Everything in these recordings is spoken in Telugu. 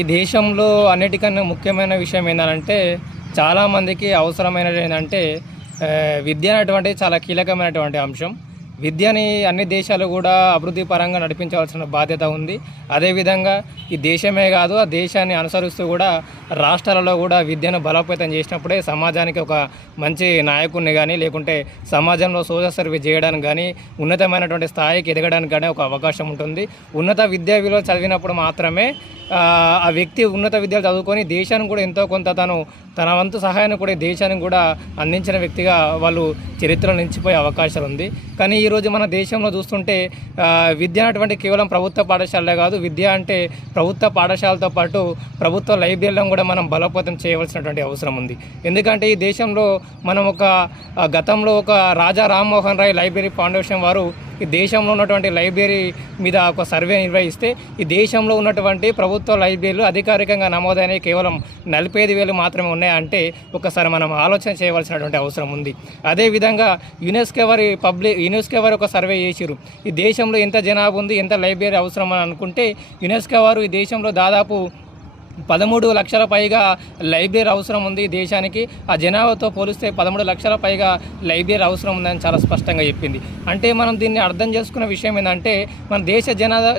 ఈ దేశంలో అన్నిటికన్నా ముఖ్యమైన విషయం ఏంటంటే చాలామందికి అవసరమైనది ఏంటంటే విద్య అనేటువంటిది చాలా కీలకమైనటువంటి అంశం. విద్యని అన్ని దేశాలు కూడా అభివృద్ధి పరంగా నడిపించవలసిన బాధ్యత ఉంది. అదేవిధంగా ఈ దేశమే కాదు, ఆ దేశాన్ని అనుసరిస్తూ కూడా రాష్ట్రాలలో కూడా విద్యను బలోపేతం చేసినప్పుడే సమాజానికి ఒక మంచి నాయకుడిని కానీ, లేకుంటే సమాజంలో సోషల్ సర్వీస్ చేయడానికి కానీ, ఉన్నతమైనటువంటి స్థాయికి ఎదగడానికి కానీ ఒక అవకాశం ఉంటుంది. ఉన్నత విద్యా విలువ చదివినప్పుడు మాత్రమే ఆ వ్యక్తి ఉన్నత విద్యలు చదువుకొని దేశానికి కూడా ఎంతో కొంత తన వంతు సహాయాన్ని కూడా దేశానికి కూడా అందించిన వ్యక్తిగా వాళ్ళు చరిత్రలో నిలిచిపోయే అవకాశాలు ఉంది. కానీ ఈరోజు మన దేశంలో చూస్తుంటే విద్య అనేటువంటి కేవలం ప్రభుత్వ పాఠశాలలే కాదు, విద్య అంటే ప్రభుత్వ పాఠశాలతో పాటు ప్రభుత్వ లైబ్రరీలను కూడా మనం బలోపేతం చేయవలసినటువంటి అవసరం ఉంది. ఎందుకంటే ఈ దేశంలో మనం గతంలో ఒక రాజా రామ్మోహన్ రాయ్ లైబ్రరీ ఫౌండేషన్ వారు ఈ దేశంలో ఉన్నటువంటి లైబ్రరీ మీద ఒక సర్వే నిర్వహిస్తే ఈ దేశంలో ఉన్నటువంటి ప్రభుత్వ లైబ్రరీలు అధికారికంగా నమోదైనవి కేవలం 45,000 మాత్రమే ఉన్నాయంటే ఒకసారి మనం ఆలోచన చేయవలసినటువంటి అవసరం ఉంది. అదేవిధంగా యునెస్కో వారు ఒక సర్వే చేసిరు. ఈ దేశంలో ఎంత జనాభా ఉంది, ఎంత లైబ్రరీ అవసరం అని అనుకుంటే యునెస్కో వారు ఈ దేశంలో దాదాపు 13 లక్షల పైగా లైబ్రరీ అవసరం ఉంది దేశానికి. ఆ జనాభాతో పోలిస్తే 13 లక్షల పైగా లైబ్రరీ అవసరం ఉందని చాలా స్పష్టంగా చెప్పింది. అంటే మనం దీన్ని అర్థం చేసుకున్న విషయం ఏంటంటే మన దేశ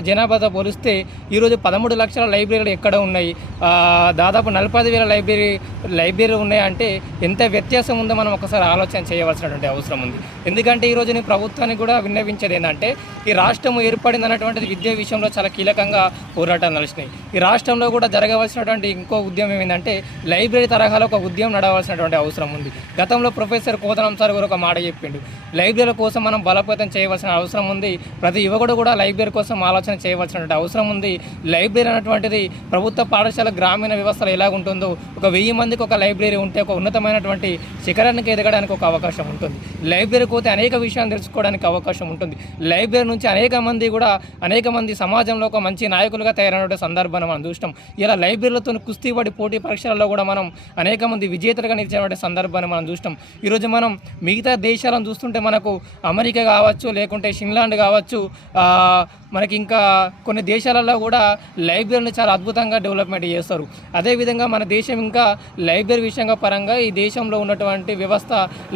జనాభాతో పోలిస్తే ఈరోజు 13 లక్షల లైబ్రరీలు ఎక్కడ ఉన్నాయి, దాదాపు 45,000 లైబ్రరీలు ఉన్నాయంటే ఎంత వ్యత్యాసం ఉందో మనం ఒకసారి ఆలోచన చేయవలసినటువంటి అవసరం ఉంది. ఎందుకంటే ఈరోజు నేను ప్రభుత్వానికి కూడా విన్నవించేది ఏంటంటే ఈ రాష్ట్రం ఏర్పడింది అన్నటువంటిది విద్యా విషయంలో చాలా కీలకంగా పోరాటాలు నడిచినాయి. ఈ రాష్ట్రంలో కూడా జరగవలసినటువంటి ఇంకో ఉద్యమం ఏంటంటే లైబ్రరీ తరహాలో ఒక ఉద్యమం నడవలసినటువంటి అవసరం ఉంది. గతంలో ప్రొఫెసర్ కోదనం సార్ కూడా ఒక మాట చెప్పిండు, లైబ్రరీల కోసం మనం బలోపేతం చేయవలసిన అవసరం ఉంది. ప్రతి యువకుడు కూడా లైబ్రరీ కోసం ఆలోచన చేయవలసినటువంటి అవసరం ఉంది. లైబ్రరీ అనేటువంటిది ప్రభుత్వ పాఠశాల గ్రామీణ వ్యవస్థలో ఎలాగుంటుందో ఒక 1000 మందికి ఒక లైబ్రరీ ఉంటే ఒక ఉన్నతమైనటువంటి శిఖరానికి ఎదగడానికి ఒక అవకాశం ఉంటుంది. లైబ్రరీకి పోతే అనేక విషయాలు తెలుసుకోవడానికి అవకాశం ఉంటుంది. లైబ్రరీ నుంచి అనేక మంది సమాజంలో ఒక మంచి నాయకులుగా తయారైన సందర్భాన్ని మనం చూస్తాం. ఇలా లైబ్రరీలతో కుస్తీపడి పోటీ పరీక్షలలో కూడా మనం అనేక మంది విజేతలుగా నిలిచినటువంటి సందర్భాన్ని మనం చూస్తాం. ఈరోజు మనం మిగతా దేశాలను చూస్తుంటే మనకు అమెరికా కావచ్చు, లేకుంటే ఫిన్లాండ్ కావచ్చు, మనకి ఇంకా కొన్ని దేశాలలో కూడా లైబ్రరీని చాలా అద్భుతంగా డెవలప్మెంట్ చేస్తారు. అదేవిధంగా మన దేశం ఇంకా లైబ్రరీ విషయంగా పరంగా ఈ దేశంలో ఉన్నటువంటి వ్యవస్థ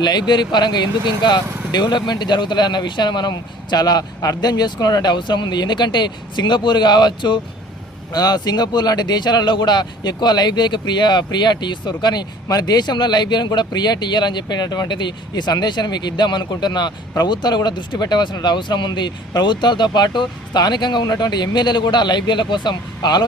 లైబ్రరీ పరంగా ఎందుకు ఇంకా డెవలప్మెంట్ జరుగుతుంది అన్న విషయాన్ని మనం చాలా అర్థం చేసుకునేటువంటి అవసరం ఉంది. ఎందుకంటే సింగపూర్ లాంటి దేశాలలో కూడా ఎక్కువ లైబ్రరీకి ప్రియారిటీ ఇస్తారు. కానీ మన దేశంలో లైబ్రరీని కూడా ప్రియారిటీ ఇవ్వాలని చెప్పినటువంటిది ఈ సందేశాన్ని మీకు ఇద్దామనుకుంటున్న ప్రభుత్వాలు కూడా దృష్టి పెట్టవలసిన అవసరం ఉంది. ప్రభుత్వాలతో పాటు స్థానికంగా ఉన్నటువంటి ఎమ్మెల్యేలు కూడా లైబ్రరీల కోసం